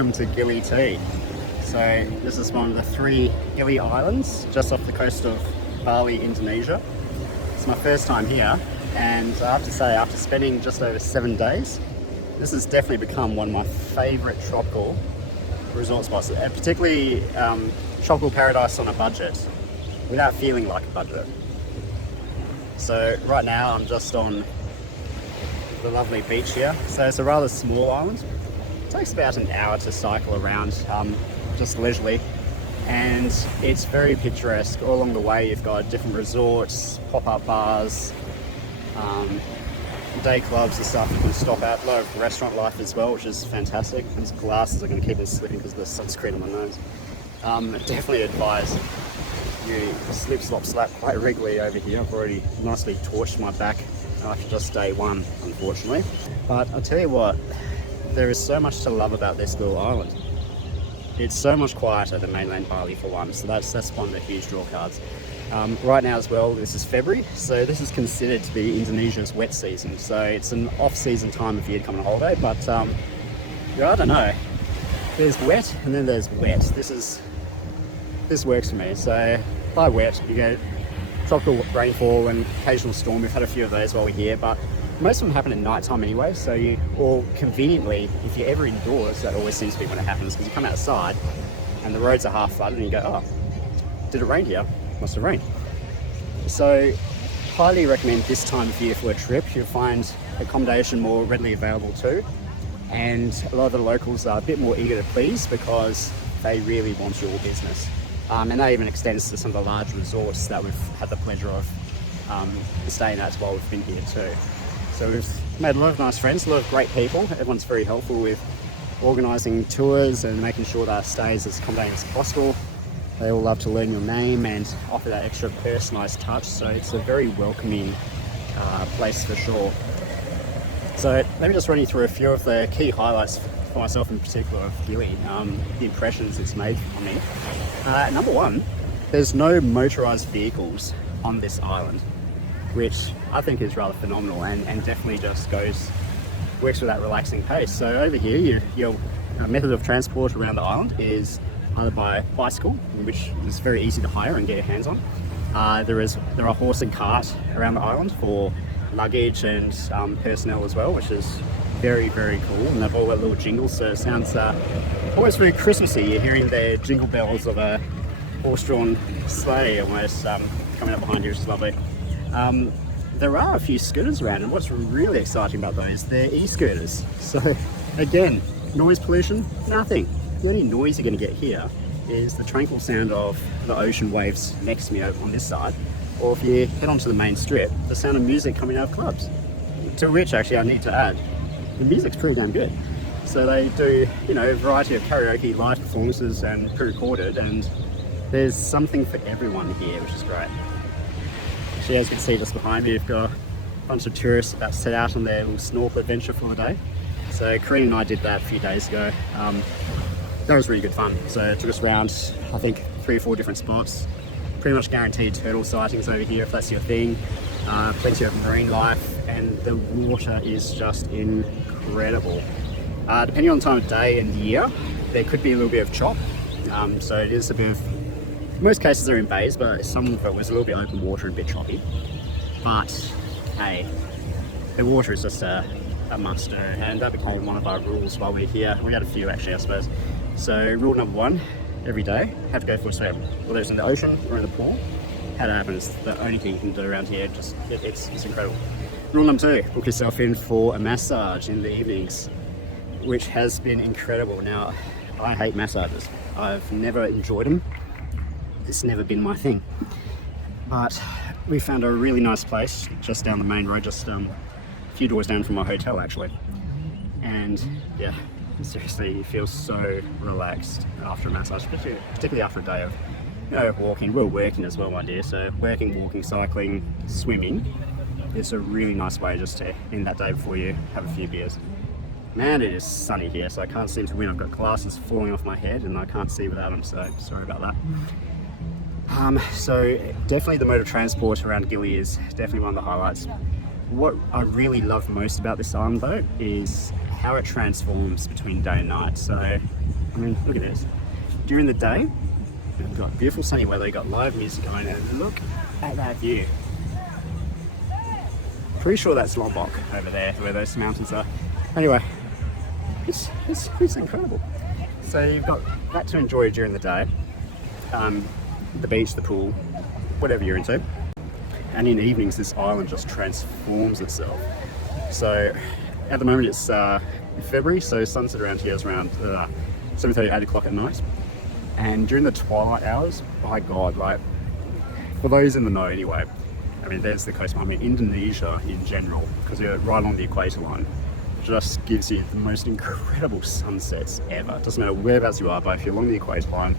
welcome to Gili Tea. So this is one of the 3 Gili Islands just off the coast of Bali, Indonesia. It's my first time here, and I have to say, after spending just over 7 days, this has definitely become one of my favourite tropical resort spots, particularly tropical paradise on a budget, without feeling like a budget. So right now I'm just on the lovely beach here. So it's a rather small island. It takes about an hour to cycle around, just leisurely, and it's very picturesque. All along the way you've got different resorts, pop-up bars, day clubs and stuff you can stop at. A lot of restaurant life as well, which is fantastic. These glasses are going to keep me slipping because of the sunscreen on my nose. Definitely advise you slip, slop, slap quite regularly over here. I've already nicely torched my back after just day 1, unfortunately. But I'll tell you what, there is so much to love about this little island. It's so much quieter than mainland Bali for one, so that's one of the huge draw cards. Right now as well, this is February, so this is considered to be Indonesia's wet season. So it's an off-season time of year to come on holiday, but yeah, I don't know. There's wet and then there's wet. This works for me. So by wet, you get tropical rainfall and occasional storm. We've had a few of those while we're here, but most of them happen at night time anyway. So or conveniently, if you're ever indoors, that always seems to be when it happens, because you come outside and the roads are half flooded and you go, oh, did it rain here? Must have rained. So highly recommend this time of year for a trip. You'll find accommodation more readily available too, and a lot of the locals are a bit more eager to please because they really want your business. And that even extends to some of the large resorts that we've had the pleasure of staying at while we've been here too. So we've made a lot of nice friends, a lot of great people. Everyone's very helpful with organising tours and making sure that our stay is as accommodating as possible. They all love to learn your name and offer that extra personalised touch, so it's a very welcoming place for sure. So let me just run you through a few of the key highlights for myself in particular of Gili, the impressions it's made on me. Number 1, there's no motorised vehicles on this island, which I think is rather phenomenal and definitely just works with that relaxing pace. So over here, your method of transport around the island is either by bicycle, which is very easy to hire and get your hands on. There are horse and cart around the island for luggage and personnel as well, which is very, very cool. And they've all got little jingles, so it sounds almost very Christmassy. You're hearing the jingle bells of a horse-drawn sleigh almost coming up behind you, which is lovely. There are a few scooters around, and what's really exciting about those, they're e-scooters. So again, noise pollution, nothing. The only noise you're going to get here is the tranquil sound of the ocean waves next to me over on this side, or if you head onto the main strip, the sound of music coming out of clubs. To which actually I need to add, the music's pretty damn good. So they do, a variety of karaoke live performances and pre-recorded, and there's something for everyone here, which is great. Actually, as you can see just behind me, you've got a bunch of tourists that set out on their little snorkel adventure for the day. So Corinne and I did that a few days ago. That was really good fun. So it took us around, I think, 3 or 4 different spots. Pretty much guaranteed turtle sightings over here if that's your thing. Plenty of marine life, and the water is just incredible. Depending on the time of day and year, there could be a little bit of chop. So it is a bit of, most cases are in bays, but some of it was a little bit open water and a bit choppy. But hey, the water is just a must do, and that became one of our rules while we were here. We had a few actually, I suppose. So rule number 1, every day, have to go for a swim, whether it's in the ocean or in the pool. How that happens, the only thing you can do around here, it's incredible. Rule number 2, book yourself in for a massage in the evenings, which has been incredible. Now, I hate massages. I've never enjoyed them. It's never been my thing. But we found a really nice place just down the main road, just a few doors down from my hotel actually. And yeah, seriously, you feel so relaxed after a massage, particularly after a day of walking. We're working as well, my dear, so working, walking, cycling, swimming. It's a really nice way just to end that day before you have a few beers. Man, it is sunny here, so I can't seem to win. I've got glasses falling off my head and I can't see without them, so sorry about that. So definitely the mode of transport around Gili is definitely one of the highlights. What I really love most about this island though is how it transforms between day and night. So, I mean, look at this. During the day, we've got beautiful sunny weather, you've got live music going, and look at that view. Pretty sure that's Lombok over there, where those mountains are. Anyway, it's incredible. So you've got that to enjoy during the day. The beach, the pool, whatever you're into. And in evenings, this island just transforms itself. So at the moment it's February, so sunset around here is around 7:30, 8 o'clock at night. And during the twilight hours, my God, like, for those in the know anyway, I mean, there's the coast. I mean, Indonesia in general, because you're right along the equator line, just gives you the most incredible sunsets ever. It doesn't matter whereabouts you are, but if you're along the equator line,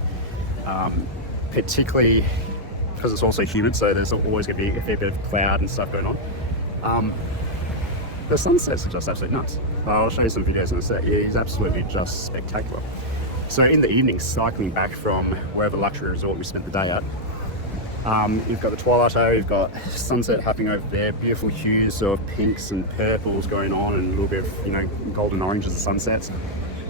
particularly because it's also humid, so there's always going to be a fair bit of cloud and stuff going on. The sunsets are just absolutely nuts. I'll show you some videos in a sec. Yeah, it's absolutely just spectacular. So in the evening, cycling back from wherever luxury resort we spent the day at, you've got the twilight hour, you've got sunset happening over there, beautiful hues of pinks and purples going on, and a little bit of, you know, golden orange as the sun sets.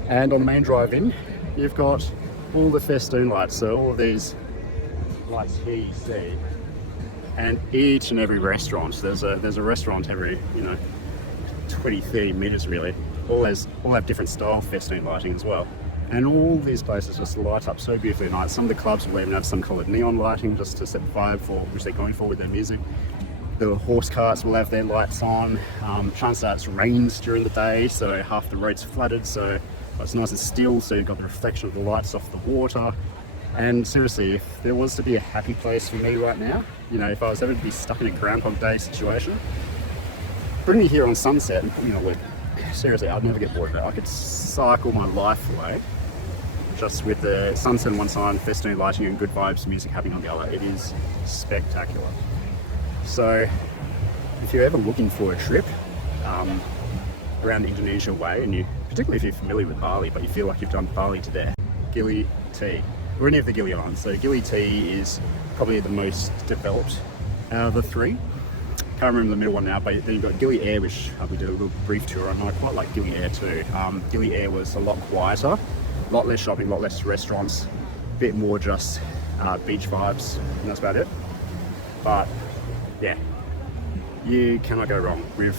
And on the main drive in, you've got all the festoon lights, so all of these lights here you see, and each and every restaurant, there's a restaurant every, you know, 20-30 meters really, all have different style festoon lighting as well. And all these places just light up so beautifully at night. Some of the clubs will even have some coloured neon lighting just to set the vibe for which they're going for with their music. The horse carts will have their lights on. Chances are it rains during the day, so half the road's flooded, so it's nice and still, so you've got the reflection of the lights off the water. And seriously, if there was to be a happy place for me right now, you know, if I was ever to be stuck in a Groundhog Day situation, bring me here on sunset and put me in a loop. Seriously, I'd never get bored of it. I could cycle my life away just with the sunset on one side, festoon lighting and good vibes music happening on the other. It is spectacular. So if you're ever looking for a trip around Indonesia way, and particularly if you're familiar with Bali, but you feel like you've done Bali to death, Gili T, or any of the Gili Islands. So Gili T is probably the most developed out of the three. Can't remember the middle one now, but then you've got Gili Air, which we did a little brief tour on. I quite like Gili Air too. Gili Air was a lot quieter, a lot less shopping, a lot less restaurants, a bit more just beach vibes, and that's about it. But yeah, you cannot go wrong. We've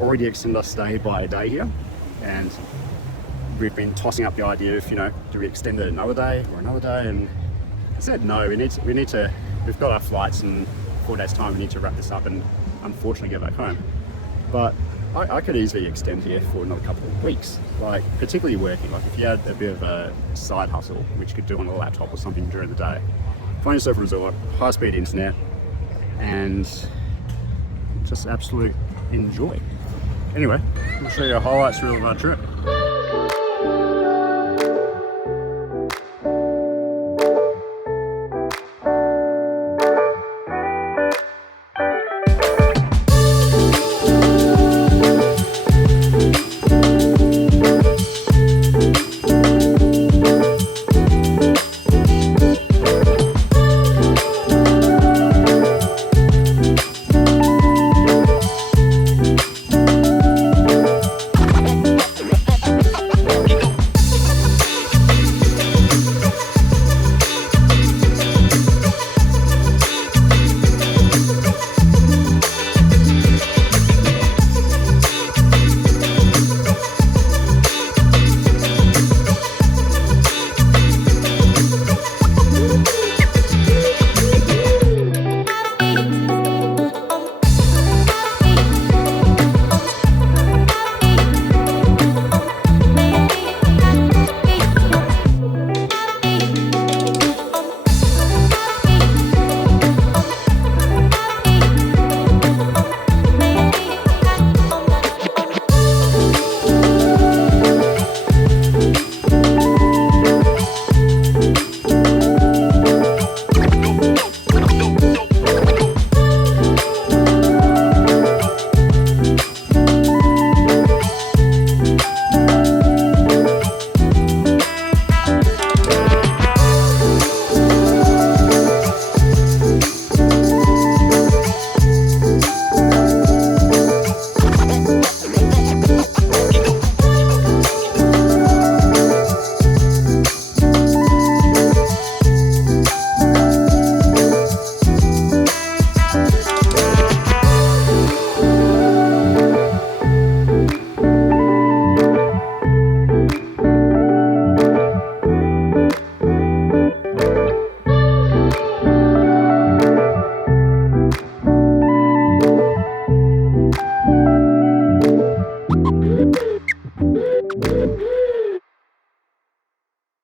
already extended our stay by a day here, and we've been tossing up the idea of, you know, do we extend it another day or another day? And I said no, we need to, we've got our flights in 4 days time, we need to wrap this up and unfortunately get back home. But I could easily extend here for another couple of weeks, like particularly working. Like if you had a bit of a side hustle, which you could do on a laptop or something during the day, find yourself a resort, high speed internet, and just absolute enjoy. Anyway, I'll show you a highlights reel of our trip.